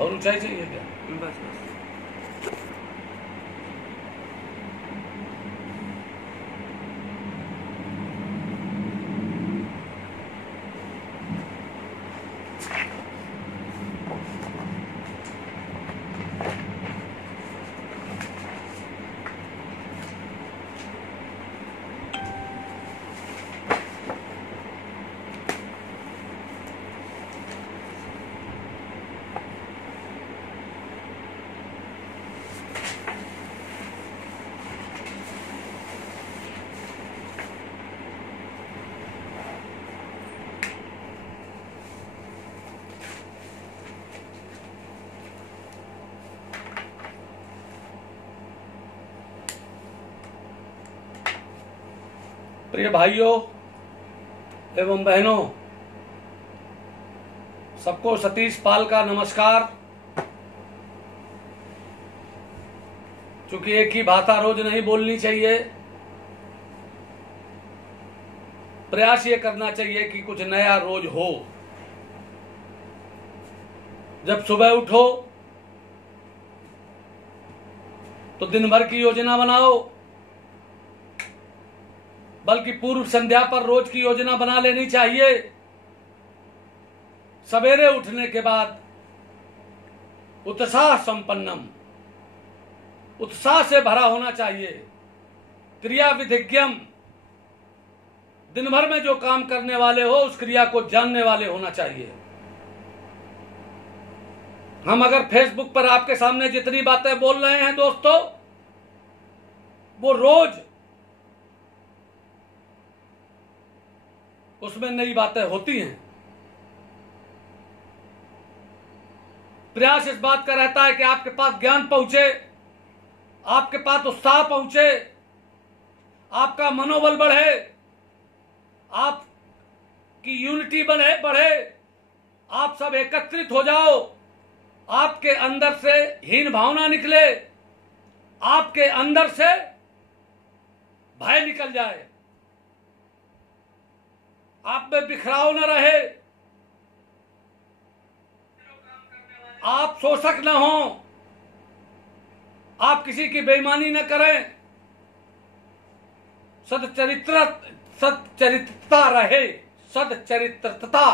और ऊंचाई चाहिए क्या? बस बस। प्रिय भाइयों एवं बहनों, सबको सतीश पाल का नमस्कार। चूंकि एक ही भाषा रोज नहीं बोलनी चाहिए, प्रयास ये करना चाहिए कि कुछ नया रोज हो। जब सुबह उठो तो दिन भर की योजना बनाओ, बल्कि पूर्व संध्या पर रोज की योजना बना लेनी चाहिए। सवेरे उठने के बाद उत्साह संपन्नम, उत्साह से भरा होना चाहिए। क्रिया विधिज्ञम, दिन भर में जो काम करने वाले हो उस क्रिया को जानने वाले होना चाहिए। हम अगर फेसबुक पर आपके सामने जितनी बातें बोल रहे हैं दोस्तों, वो रोज उसमें नई बातें होती हैं। प्रयास इस बात का रहता है कि आपके पास ज्ञान पहुंचे, आपके पास उत्साह पहुंचे, आपका मनोबल बढ़े, आपकी यूनिटी बढ़े, आप सब एकत्रित हो जाओ, आपके अंदर से हीन भावना निकले, आपके अंदर से भय निकल जाए, आप में बिखराव न रहे, आप शोषक न हो, आप किसी की बेईमानी न करें, सच्चरित्रता रहे, सच्चरित्रता।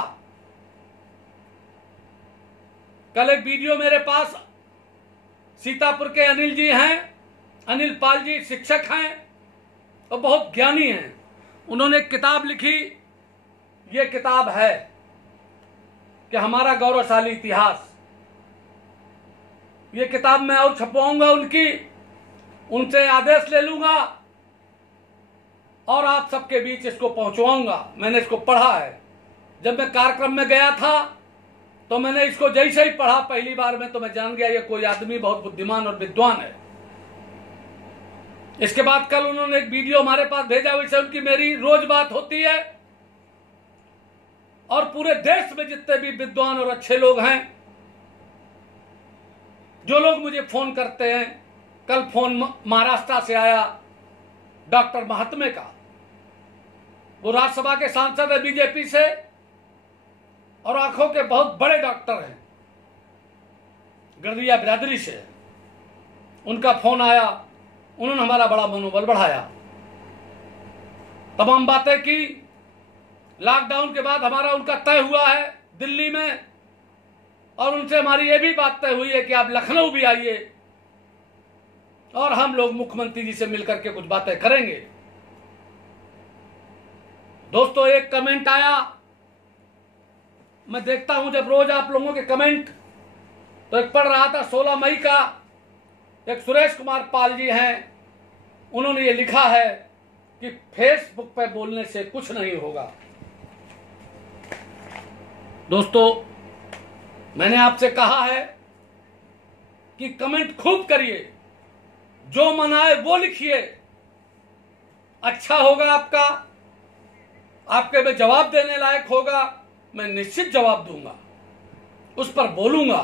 कल एक वीडियो मेरे पास सीतापुर के अनिल जी हैं, अनिल पाल जी शिक्षक हैं और बहुत ज्ञानी हैं। उन्होंने एक किताब लिखी, ये किताब है कि हमारा गौरवशाली इतिहास। ये किताब मैं और छपवाऊंगा उनकी, उनसे आदेश ले लूंगा और आप सबके बीच इसको पहुंचवाऊंगा। मैंने इसको पढ़ा है। जब मैं कार्यक्रम में गया था तो मैंने इसको जैसे ही पढ़ा पहली बार में, तो मैं जान गया ये कोई आदमी बहुत बुद्धिमान और विद्वान है। इसके बाद कल उन्होंने एक वीडियो हमारे पास भेजा, वैसे उनकी मेरी रोज बात होती है और पूरे देश में जितने भी विद्वान और अच्छे लोग हैं, जो लोग मुझे फोन करते हैं, कल फोन महाराष्ट्र से आया डॉक्टर महात्मे का। वो राज्यसभा के सांसद है बीजेपी से और आंखों के बहुत बड़े डॉक्टर हैं, गढ़िया बिरादरी से। उनका फोन आया, उन्होंने हमारा बड़ा मनोबल बढ़ाया, तमाम बातें की। लॉकडाउन के बाद हमारा उनका तय हुआ है दिल्ली में, और उनसे हमारी ये भी बात तय हुई है कि आप लखनऊ भी आइए और हम लोग मुख्यमंत्री जी से मिलकर के कुछ बातें करेंगे। दोस्तों, एक कमेंट आया, मैं देखता हूं जब रोज आप लोगों के कमेंट, तो एक पढ़ रहा था 16 मई का, एक सुरेश कुमार पाल जी हैं, उन्होंने ये लिखा है कि फेसबुक पर बोलने से कुछ नहीं होगा। दोस्तों, मैंने आपसे कहा है कि कमेंट खूब करिए, जो मन आए वो लिखिए, अच्छा होगा आपका, आपके में जवाब देने लायक होगा, मैं निश्चित जवाब दूंगा, उस पर बोलूंगा।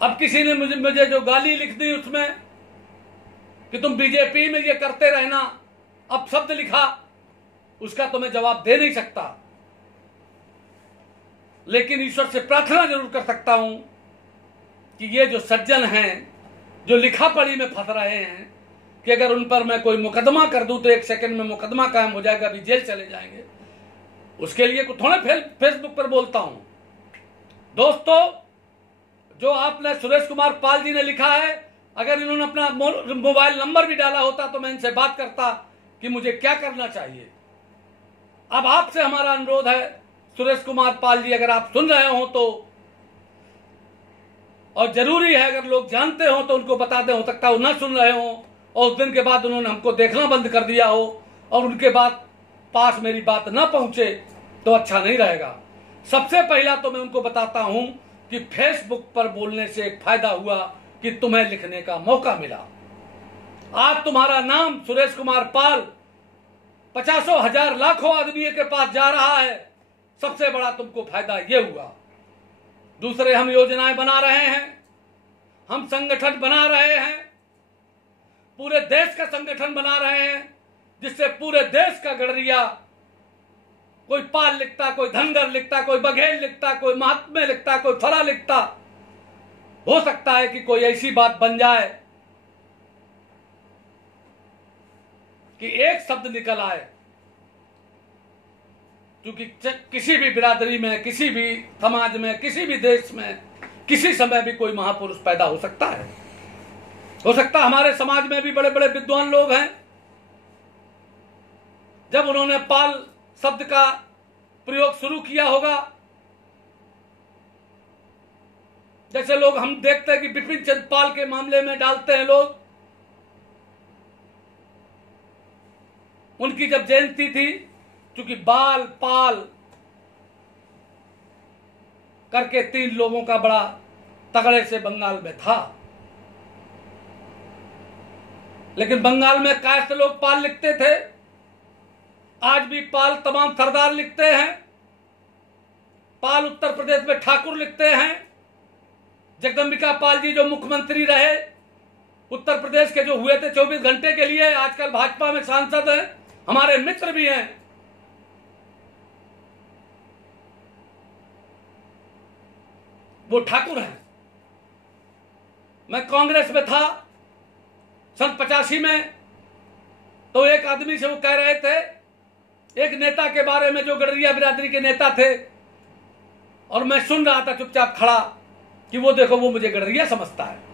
अब किसी ने मुझे जो गाली लिख दी उसमें कि तुम बीजेपी में ये करते रहना, अब शब्द लिखा, उसका तो मैं जवाब दे नहीं सकता। लेकिन ईश्वर से प्रार्थना जरूर कर सकता हूं कि ये जो सज्जन हैं जो लिखा पढ़ी में फंस रहे हैं कि अगर उन पर मैं कोई मुकदमा कर दूं तो 1 सेकंड में मुकदमा कायम हो जाएगा, अभी जेल चले जाएंगे, उसके लिए कुछ थोड़ा फेसबुक पर बोलता हूं। दोस्तों, जो आपने सुरेश कुमार पाल जी ने लिखा है, अगर इन्होंने अपना मोबाइल नंबर भी डाला होता तो मैं इनसे बात करता कि मुझे क्या करना चाहिए। अब आपसे हमारा अनुरोध है, सुरेश कुमार पाल जी, अगर आप सुन रहे हो तो, और जरूरी है अगर लोग जानते हो तो उनको बता दें, हो सकता है वो ना सुन रहे हो और उस दिन के बाद उन्होंने हमको देखना बंद कर दिया हो और उनके बाद पास मेरी बात ना पहुंचे तो अच्छा नहीं रहेगा। सबसे पहला तो मैं उनको बताता हूं कि फेसबुक पर बोलने से एक फायदा हुआ कि तुम्हें लिखने का मौका मिला। आज तुम्हारा नाम सुरेश कुमार पाल 50 हजार लाखों आदमी के पास जा रहा है, सबसे बड़ा तुमको फायदा यह हुआ। दूसरे, हम योजनाएं बना रहे हैं, हम संगठन बना रहे हैं, पूरे देश का संगठन बना रहे हैं, जिससे पूरे देश का गडरिया, कोई पाल लिखता, कोई धनगर लिखता, कोई बघेल लिखता, कोई महात्मे लिखता, कोई फला लिखता, हो सकता है कि कोई ऐसी बात बन जाए कि एक शब्द निकल आए, क्योंकि किसी भी बिरादरी में, किसी भी समाज में, किसी भी देश में किसी समय भी कोई महापुरुष पैदा हो सकता है। हो सकता है हमारे समाज में भी बड़े बड़े विद्वान लोग हैं, जब उन्होंने पाल शब्द का प्रयोग शुरू किया होगा, जैसे लोग हम देखते हैं कि बिपिन चंद्र पाल के मामले में डालते हैं लोग, उनकी जब जयंती थी, क्योंकि बाल पाल करके 3 लोगों का बड़ा तगड़े से बंगाल में था, लेकिन बंगाल में कायस्थ लोग पाल लिखते थे। आज भी पाल तमाम सरदार लिखते हैं। पाल उत्तर प्रदेश में ठाकुर लिखते हैं। जगदम्बिका पाल जी जो मुख्यमंत्री रहे उत्तर प्रदेश के, जो हुए थे 24 घंटे के लिए, आजकल भाजपा में सांसद हैं, हमारे मित्र भी हैं, वो ठाकुर हैं। मैं कांग्रेस में था सन 85 में, तो एक आदमी से वो कह रहे थे, एक नेता के बारे में जो गडरिया बिरादरी के नेता थे, और मैं सुन रहा था चुपचाप खड़ा कि वो देखो वो मुझे गडरिया समझता है।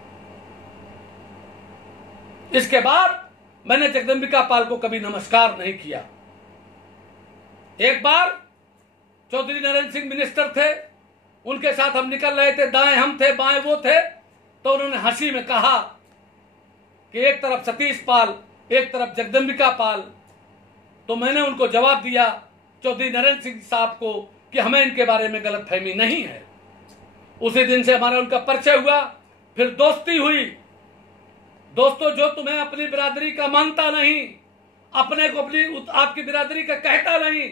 इसके बाद मैंने जगदम्बिका पाल को कभी नमस्कार नहीं किया। एक बार चौधरी नरेंद्र सिंह मिनिस्टर थे, उनके साथ हम निकल रहे थे, दाएं हम थे बाएं वो थे, तो उन्होंने हंसी में कहा कि एक तरफ सतीश पाल, एक तरफ जगदम्बिका पाल। तो मैंने उनको जवाब दिया, चौधरी नरेंद्र सिंह साहब को, कि हमें इनके बारे में गलतफहमी नहीं है। उसी दिन से हमारा उनका परिचय हुआ, फिर दोस्ती हुई। दोस्तों, जो तुम्हें अपनी बिरादरी का मानता नहीं, अपने को अपनी आपकी बिरादरी का कहता नहीं,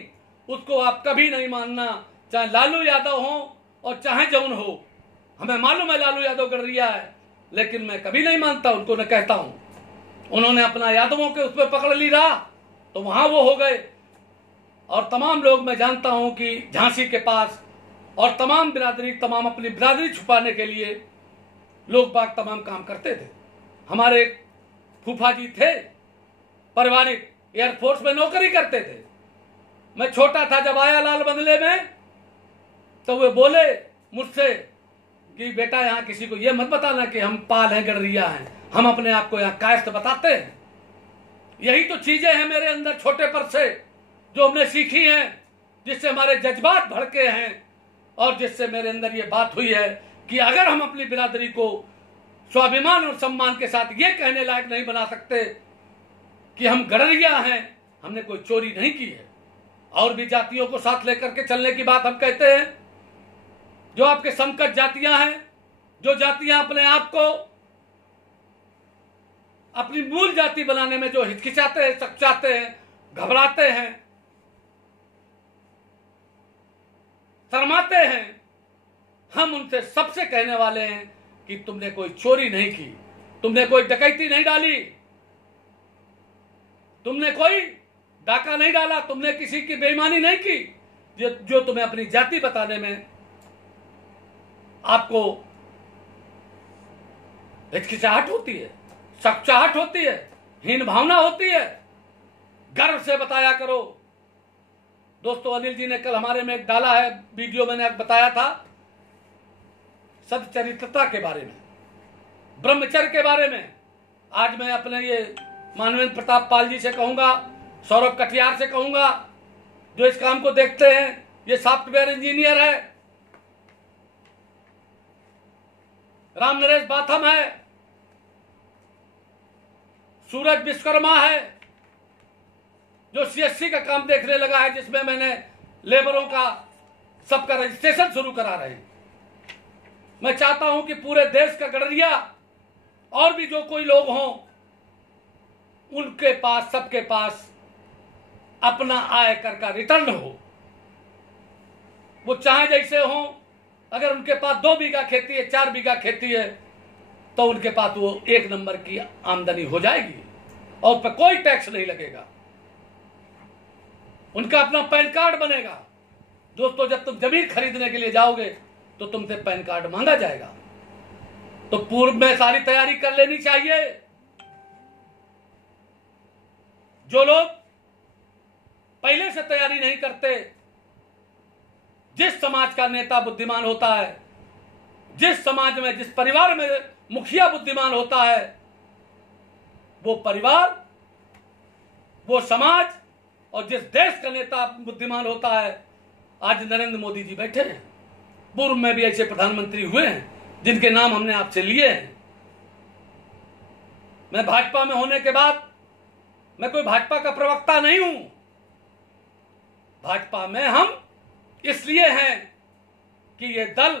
उसको आप कभी नहीं मानना, चाहे लालू यादव हो और चाहे जौन हो। हमें मालूम है लालू यादव गडरिया है, लेकिन मैं कभी नहीं मानता उनको, न कहता हूं। उन्होंने अपना यादवों के उसमें पकड़ ली रहा तो वहां वो हो गए। और तमाम लोग मैं जानता हूं कि झांसी के पास, और तमाम बिरादरी, तमाम अपनी बिरादरी छुपाने के लिए लोग बाग तमाम काम करते थे। हमारे फूफा जी थे, पारिवारिक एयरफोर्स में नौकरी करते थे। मैं छोटा था जब आया लाल बंगले में, तो वे बोले मुझसे कि बेटा यहाँ किसी को ये मत बताना कि हम पाल हैं, गडरिया हैं, हम अपने आप को यहाँ कायस्थ बताते हैं। यही तो चीजें हैं मेरे अंदर छोटे पर से, जो हमने सीखी हैं, जिससे हमारे जज्बात भड़के हैं, और जिससे मेरे अंदर ये बात हुई है कि अगर हम अपनी बिरादरी को स्वाभिमान और सम्मान के साथ ये कहने लायक नहीं बना सकते कि हम गडरिया हैं, हमने कोई चोरी नहीं की है। और भी जातियों को साथ लेकर के चलने की बात हम कहते हैं। जो आपके समकक्ष जातियां हैं, जो जातियां अपने आप को अपनी मूल जाति बनाने में जो हिचकिचाते हैं, चकचाते हैं, घबराते हैं, शर्माते हैं, हम उनसे सबसे कहने वाले हैं कि तुमने कोई चोरी नहीं की, तुमने कोई डकैती नहीं डाली, तुमने कोई डाका नहीं डाला, तुमने किसी की बेईमानी नहीं की, जो तुम्हें अपनी जाति बताने में आपको हिचकिचाहट होती है, सकचाहट होती है, हीन भावना होती है, गर्व से बताया करो। दोस्तों, अनिल जी ने कल हमारे में एक डाला है वीडियो, मैंने बताया था सच्चरित्रता के बारे में, ब्रह्मचर्य के बारे में। आज मैं अपने ये मानवेंद्र प्रताप पाल जी से कहूंगा, सौरभ कटियार से कहूंगा, जो इस काम को देखते हैं, ये सॉफ्टवेयर इंजीनियर है, राम नरेश बाथम है, सूरज विश्वकर्मा है, जो सीएससी का काम देखने लगा है, जिसमें मैंने लेबरों का सबका रजिस्ट्रेशन शुरू करा रहे हैं। मैं चाहता हूं कि पूरे देश का गडरिया और भी जो कोई लोग हों, उनके पास, सबके पास अपना आयकर का रिटर्न हो। वो चाहे जैसे हो, अगर उनके पास 2 बीघा खेती है, 4 बीघा खेती है, तो उनके पास वो 1 नंबर की आमदनी हो जाएगी और उस पर कोई टैक्स नहीं लगेगा। उनका अपना पैन कार्ड बनेगा। दोस्तों, जब तुम जमीन खरीदने के लिए जाओगे तो तुमसे पैन कार्ड मांगा जाएगा, तो पूर्व में सारी तैयारी कर लेनी चाहिए। जो लोग पहले से तैयारी नहीं करते, जिस समाज का नेता बुद्धिमान होता है, जिस समाज में, जिस परिवार में मुखिया बुद्धिमान होता है, वो परिवार, वो समाज और जिस देश का नेता बुद्धिमान होता है, आज नरेंद्र मोदी जी बैठे हैं, पूर्व में भी ऐसे प्रधानमंत्री हुए हैं जिनके नाम हमने आपसे लिए हैं। मैं भाजपा में होने के बाद, मैं कोई भाजपा का प्रवक्ता नहीं हूं। भाजपा में हम इसलिए हैं कि ये दल,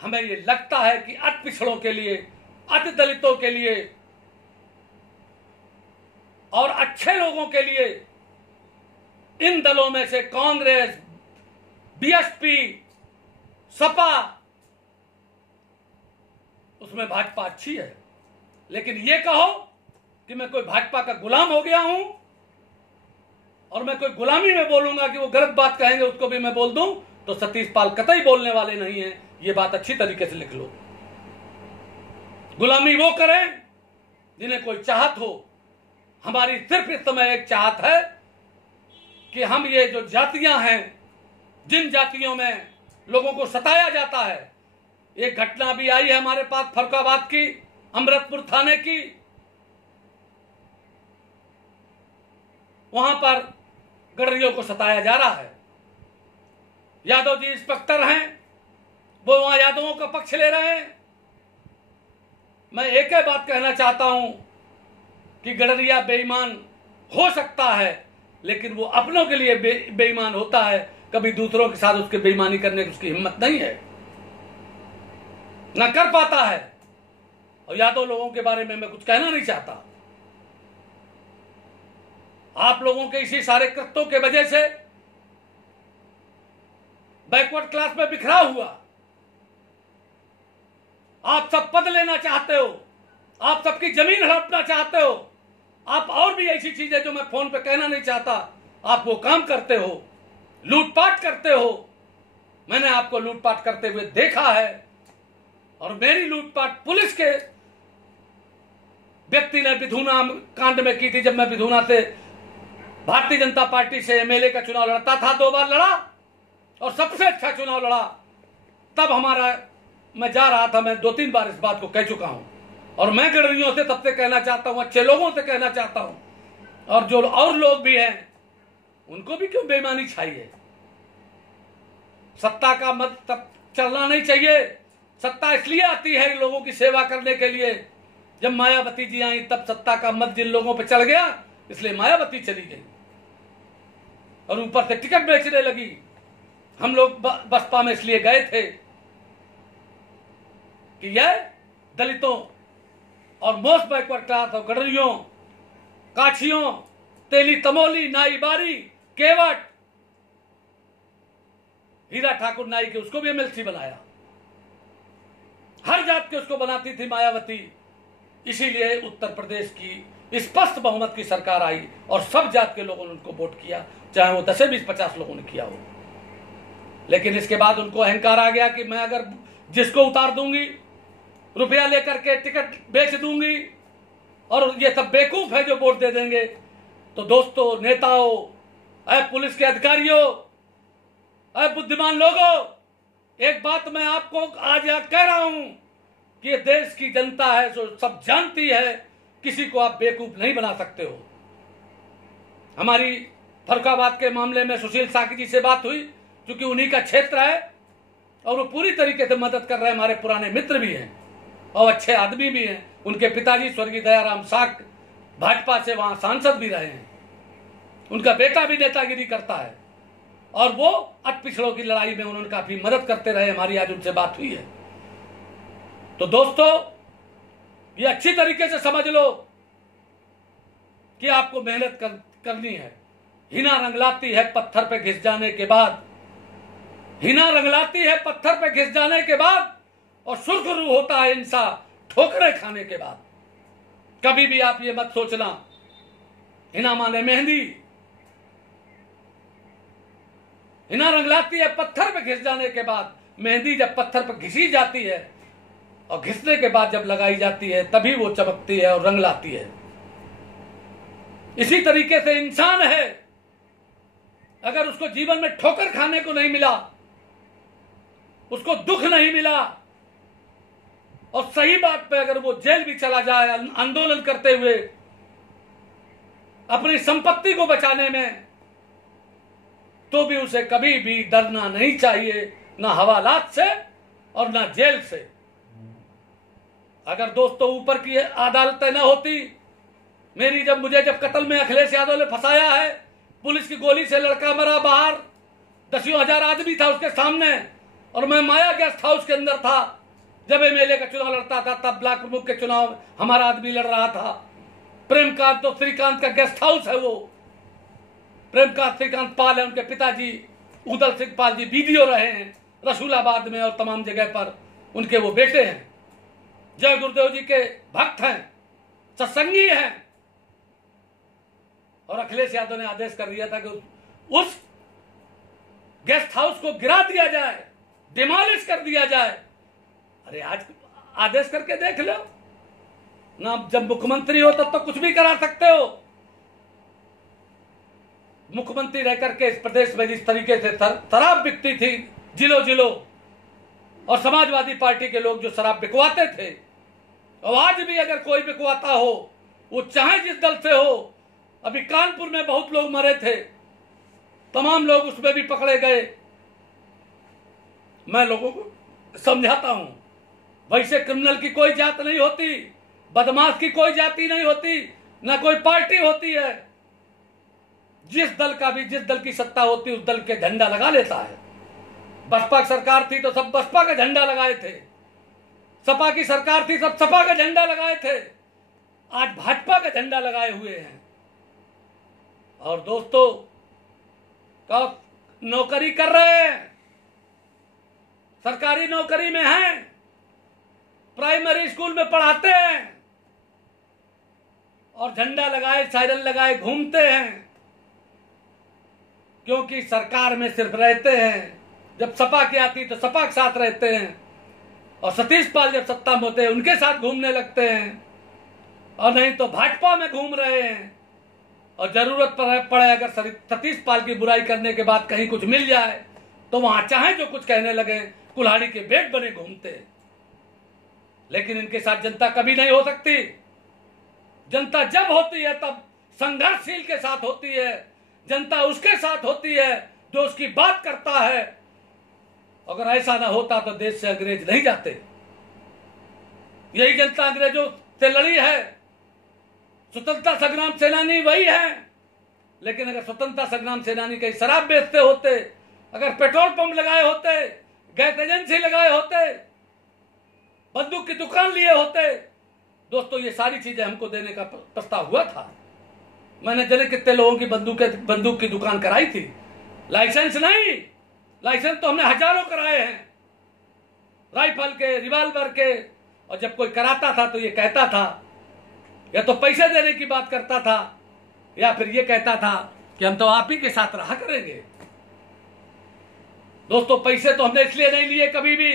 हमें ये लगता है कि अति पिछड़ों के लिए, अति दलितों के लिए और अच्छे लोगों के लिए, इन दलों में से कांग्रेस, बीएसपी, सपा, उसमें भाजपा अच्छी है। लेकिन ये कहो कि मैं कोई भाजपा का गुलाम हो गया हूं और मैं कोई गुलामी में बोलूंगा कि वो गलत बात कहेंगे उसको भी मैं बोल दूं, तो सतीश पाल कतई बोलने वाले नहीं है। ये बात अच्छी तरीके से लिख लो। गुलामी वो करें जिन्हें कोई चाहत हो। हमारी सिर्फ इस समय एक चाहत है कि हम ये जो जातियां हैं, जिन जातियों में लोगों को सताया जाता है, एक घटना भी आई है हमारे पास फरुखाबाद की, अमृतपुर थाने की। वहां पर गडरियों को सताया जा रहा है। यादव जी इंस्पेक्टर हैं, वो वहां यादवों का पक्ष ले रहे हैं। मैं एक ही बात कहना चाहता हूं कि गडरिया बेईमान हो सकता है, लेकिन वो अपनों के लिए बेईमान होता है, कभी दूसरों के साथ उसके बेईमानी करने की उसकी हिम्मत नहीं है, ना कर पाता है। और यादव लोगों के बारे में मैं कुछ कहना नहीं चाहता। आप लोगों के इसी सारे कृत्यों के वजह से बैकवर्ड क्लास में बिखरा हुआ, आप सब पद लेना चाहते हो, आप सबकी जमीन हड़पना चाहते हो, आप और भी ऐसी चीजें जो मैं फोन पे कहना नहीं चाहता, आप वो काम करते हो, लूटपाट करते हो। मैंने आपको लूटपाट करते हुए देखा है, और मेरी लूटपाट पुलिस के व्यक्ति ने विधुना कांड में की थी। जब मैं विधुना से भारतीय जनता पार्टी से एमएलए का चुनाव लड़ता था, 2 बार लड़ा और सबसे अच्छा चुनाव लड़ा, तब हमारा, मैं जा रहा था, मैं 2-3 बार इस बात को कह चुका हूं। और मैं गडरियों से तब से कहना चाहता हूं, अच्छे लोगों से कहना चाहता हूं, और जो और लोग भी हैं उनको भी क्यों बेईमानी चाहिए। सत्ता का मत तब चलना नहीं चाहिए। सत्ता इसलिए आती है लोगों की सेवा करने के लिए। जब मायावती जी आई तब सत्ता का मत जिन लोगों पे चढ़ गया, इसलिए मायावती चली गई और ऊपर से टिकट बेचने लगी। हम लोग बसपा में इसलिए गए थे कि यह दलितों और मोस्ट बैकवर्ड क्लास और गडरियों, काछियों, तेली तमोली, नाई बारी, केवट, हीरा ठाकुर नाई के उसको भी एमएलसी बनाया। हर जात के उसको बनाती थी मायावती। इसीलिए उत्तर प्रदेश की स्पष्ट बहुमत की सरकार आई और सब जात के लोगों ने उनको वोट किया, चाहे वो 10, 20, 50 लोगों ने किया हो। लेकिन इसके बाद उनको अहंकार आ गया कि मैं अगर जिसको उतार दूंगी, रुपया लेकर के टिकट बेच दूंगी, और ये सब बेवकूफ है जो वोट दे देंगे। तो दोस्तों, नेताओं, अरे पुलिस के अधिकारियों, अरे बुद्धिमान लोगों, एक बात मैं आपको आज यहाँ कह रहा हूं कि ये देश की जनता है जो सब जानती है, किसी को आप बेवकूफ नहीं बना सकते हो। हमारी फर्रुखाबाद के मामले में सुशील साकी जी से बात हुई, क्योंकि उन्हीं का क्षेत्र है और वो पूरी तरीके से मदद कर रहे हैं। हमारे पुराने मित्र भी हैं और अच्छे आदमी भी हैं। उनके पिताजी स्वर्गीय दयाराम साक भाजपा से वहां सांसद भी रहे हैं। उनका बेटा भी नेतागिरी करता है और वो अति पिछड़ों की लड़ाई में उन्होंने काफी मदद करते रहे। हमारी आज उनसे बात हुई है। तो दोस्तों, ये अच्छी तरीके से समझ लो कि आपको मेहनत करनी है। हिना रंगलाती है पत्थर पे घिस जाने के बाद, हिना रंगलाती है पत्थर पे घिस जाने के बाद, और सुरखरू होता है इंसान ठोकरें खाने के बाद। कभी भी आप ये मत सोचना हिना माने मेहंदी। हिना रंगलाती है पत्थर पे घिस जाने के बाद। मेहंदी जब पत्थर पर घिसी जाती है और घिसने के बाद जब लगाई जाती है, तभी वो चमकती है और रंग लाती है। इसी तरीके से इंसान है, अगर उसको जीवन में ठोकर खाने को नहीं मिला, उसको दुख नहीं मिला, और सही बात पे अगर वो जेल भी चला जाए आंदोलन करते हुए अपनी संपत्ति को बचाने में, तो भी उसे कभी भी डरना नहीं चाहिए, ना हवालात से और ना जेल से। अगर दोस्तों ऊपर की अदालतें ना होती, मुझे जब कत्ल में अखिलेश यादव ने फंसाया है, पुलिस की गोली से लड़का मरा बाहर, दसियों हजार आदमी था उसके सामने, और मैं माया गेस्ट हाउस के अंदर था जब एमएलए का चुनाव लड़ता था। तब ब्लॉक प्रमुख के चुनाव हमारा आदमी लड़ रहा था। प्रेमकांत तो श्रीकांत का गेस्ट हाउस है, वो प्रेमकांत श्रीकांत पाल है, उनके पिताजी उदल सिंह पाल जी बीडीओ रहे हैं रसूलाबाद में और तमाम जगह पर। उनके वो बेटे हैं, जय गुरुदेव जी के भक्त हैं, सत्संगी हैं। और अखिलेश यादव ने आदेश कर दिया था कि उस गेस्ट हाउस को गिरा दिया जाए, डिमोलिश कर दिया जाए। अरे आज आदेश करके देख लो ना, जब मुख्यमंत्री हो तब तो कुछ भी करा सकते हो। मुख्यमंत्री रह करके इस प्रदेश में जिस तरीके से शराब बिकती थी जिलो जिलो, और समाजवादी पार्टी के लोग जो शराब बिकवाते थे, और आज भी अगर कोई बिकवाता हो, वो चाहे जिस दल से हो। अभी कानपुर में बहुत लोग मरे थे, तमाम लोग उसमें भी पकड़े गए। मैं लोगों को समझाता हूं, वैसे क्रिमिनल की कोई जात नहीं होती, बदमाश की कोई जाति नहीं होती, ना कोई पार्टी होती है। जिस दल की सत्ता होती उस दल के झंडा लगा लेता है। बसपा की सरकार थी तो सब बसपा का झंडा लगाए थे, सपा की सरकार थी सब सपा का झंडा लगाए थे, आज भाजपा का झंडा लगाए हुए हैं। और दोस्तों, कब नौकरी कर रहे हैं, सरकारी नौकरी में हैं, प्राइमरी स्कूल में पढ़ाते हैं, और झंडा लगाए साइरन लगाए घूमते हैं, क्योंकि सरकार में सिर्फ रहते हैं। जब सपा की आती तो सपा के साथ रहते हैं, और सतीश पाल जब सत्ता में होते हैं उनके साथ घूमने लगते हैं, और नहीं तो भाजपा में घूम रहे हैं। और जरूरत पड़े अगर सतीश पाल की बुराई करने के बाद कहीं कुछ मिल जाए तो वहां चाहे जो कुछ कहने लगे, कुल्हाड़ी के बेट बने घूमते। लेकिन इनके साथ जनता कभी नहीं हो सकती। जनता जब होती है तब संघर्षशील के साथ होती है। जनता उसके साथ होती है जो उसकी बात करता है। अगर ऐसा ना होता तो देश से अंग्रेज नहीं जाते। यही जनता अंग्रेजों से लड़ी है। स्वतंत्रता संग्राम सेनानी वही है। लेकिन अगर स्वतंत्रता संग्राम सेनानी कहीं शराब बेचते होते, अगर पेट्रोल पंप लगाए होते, गैस एजेंसी लगाए होते, बंदूक की दुकान लिए होते, दोस्तों ये सारी चीजें हमको देने का प्रस्ताव हुआ था। मैंने जाने कितने लोगों की बंदूक की दुकान कराई थी। लाइसेंस नहीं, लाइसेंस तो हमने हजारों कराए हैं, राइफल के, रिवॉल्वर के। और जब कोई कराता था तो ये कहता था, या तो पैसे देने की बात करता था, या फिर ये कहता था कि हम तो आप ही के साथ रहा करेंगे। दोस्तों, पैसे तो हमने इसलिए नहीं लिए कभी भी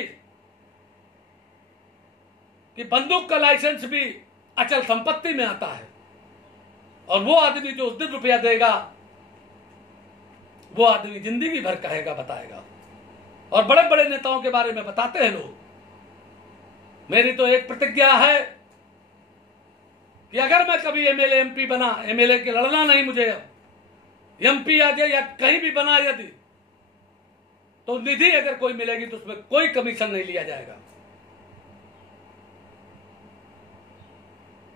कि बंदूक का लाइसेंस भी अचल संपत्ति में आता है, और वो आदमी जो उस दिन रुपया देगा वो आदमी जिंदगी भर कहेगा, बताएगा। और बड़े बड़े नेताओं के बारे में बताते हैं लोग। मेरी तो एक प्रतिज्ञा है कि अगर मैं कभी एमएलए एमपी बना, एमएलए के लड़ना नहीं मुझे, एमपी आ जाए या कहीं भी बना यदि, तो निधि अगर कोई मिलेगी तो उसमें कोई कमीशन नहीं लिया जाएगा।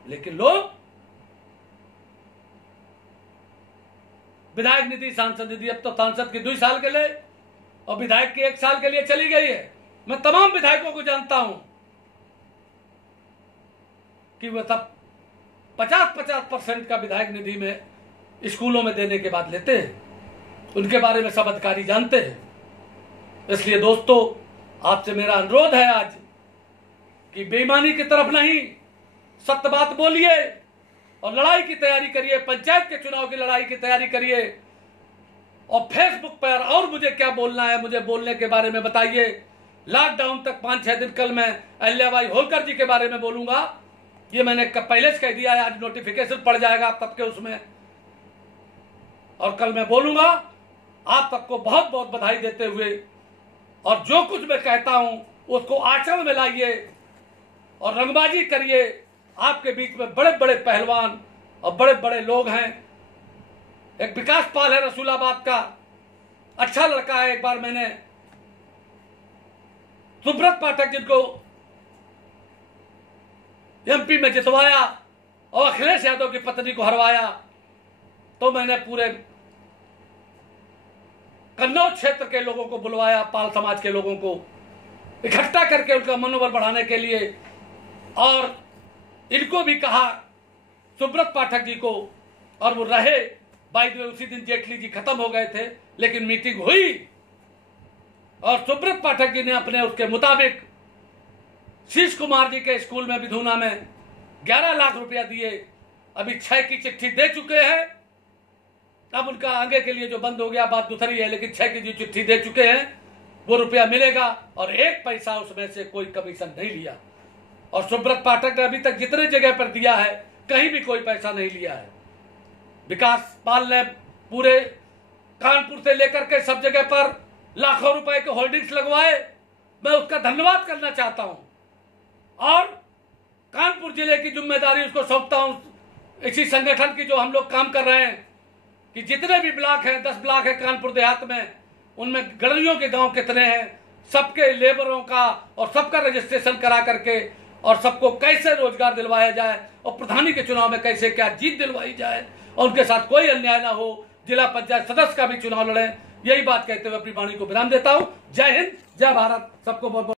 लेकिन लोग विधायक निधि, सांसद निधि, अब तो सांसद की 2 साल के लिए और विधायक की 1 साल के लिए चली गई है। मैं तमाम विधायकों को जानता हूं कि वह सब 50% का विधायक निधि में स्कूलों में देने के बाद लेते हैं। उनके बारे में सब अधिकारी जानते हैं। इसलिए दोस्तों, आपसे मेरा अनुरोध है आज कि बेईमानी की तरफ नहीं, सत्य बात बोलिए और लड़ाई की तैयारी करिए। पंचायत के चुनाव की लड़ाई की तैयारी करिए। और फेसबुक पर और मुझे क्या बोलना है, मुझे बोलने के बारे में बताइए। लॉकडाउन तक 5-6 दिन कल मैं अहिल्याबाई होलकर जी के बारे में बोलूंगा। ये मैंने पहले से कह दिया है, आज नोटिफिकेशन पड़ जाएगा आप सबके उसमें, और कल मैं बोलूंगा। आप सबको बहुत बहुत बधाई देते हुए, और जो कुछ मैं कहता हूं उसको आचरण में लाइए और रंगबाजी करिए। आपके बीच में बड़े बड़े पहलवान और बड़े बड़े लोग हैं। एक विकास पाल है रसूलाबाद का, अच्छा लड़का है। एक बार मैंने सुब्रत पाठक जिनको एमपी में जितवाया और अखिलेश यादव की पत्नी को हरवाया, तो मैंने पूरे कन्नौज क्षेत्र के लोगों को बुलवाया, पाल समाज के लोगों को इकट्ठा करके उनका मनोबल बढ़ाने के लिए, और इनको भी कहा, सुब्रत पाठक जी को, और वो रहे। बाय द वे उसी दिन जेटली जी खत्म हो गए थे, लेकिन मीटिंग हुई और सुब्रत पाठक जी ने अपने उसके मुताबिक शीश कुमार जी के स्कूल में विधुना में 11 लाख रुपया दिए। अभी 6 की चिट्ठी दे चुके हैं। अब उनका आगे के लिए जो बंद हो गया बात दूसरी है, लेकिन 6 की जो चिट्ठी दे चुके हैं वो रुपया मिलेगा, और 1 पैसा उसमें से कोई कमीशन नहीं लिया। और सुब्रत पाठक ने अभी तक जितने जगह पर दिया है कहीं भी कोई पैसा नहीं लिया है। विकास पाल ने पूरे कानपुर से लेकर के सब जगह पर लाखों रुपए के होल्डिंग्स लगवाए। मैं उसका धन्यवाद करना चाहता हूं, और कानपुर जिले की जिम्मेदारी उसको सौंपता हूं, इसी संगठन की जो हम लोग काम कर रहे हैं, कि जितने भी ब्लॉक हैं, 10 ब्लॉक है कानपुर देहात में, उनमें गड़रियों के गांव कितने हैं, सबके लेबरों का और सबका रजिस्ट्रेशन करा करके, और सबको कैसे रोजगार दिलवाया जाए, और प्रधानी के चुनाव में कैसे क्या जीत दिलवाई जाए, और उनके साथ कोई अन्याय ना हो। जिला पंचायत सदस्य का भी चुनाव लड़े। यही बात कहते हुए अपनी वाणी को विराम देता हूं। जय हिंद, जय भारत। सबको बहुत बहुत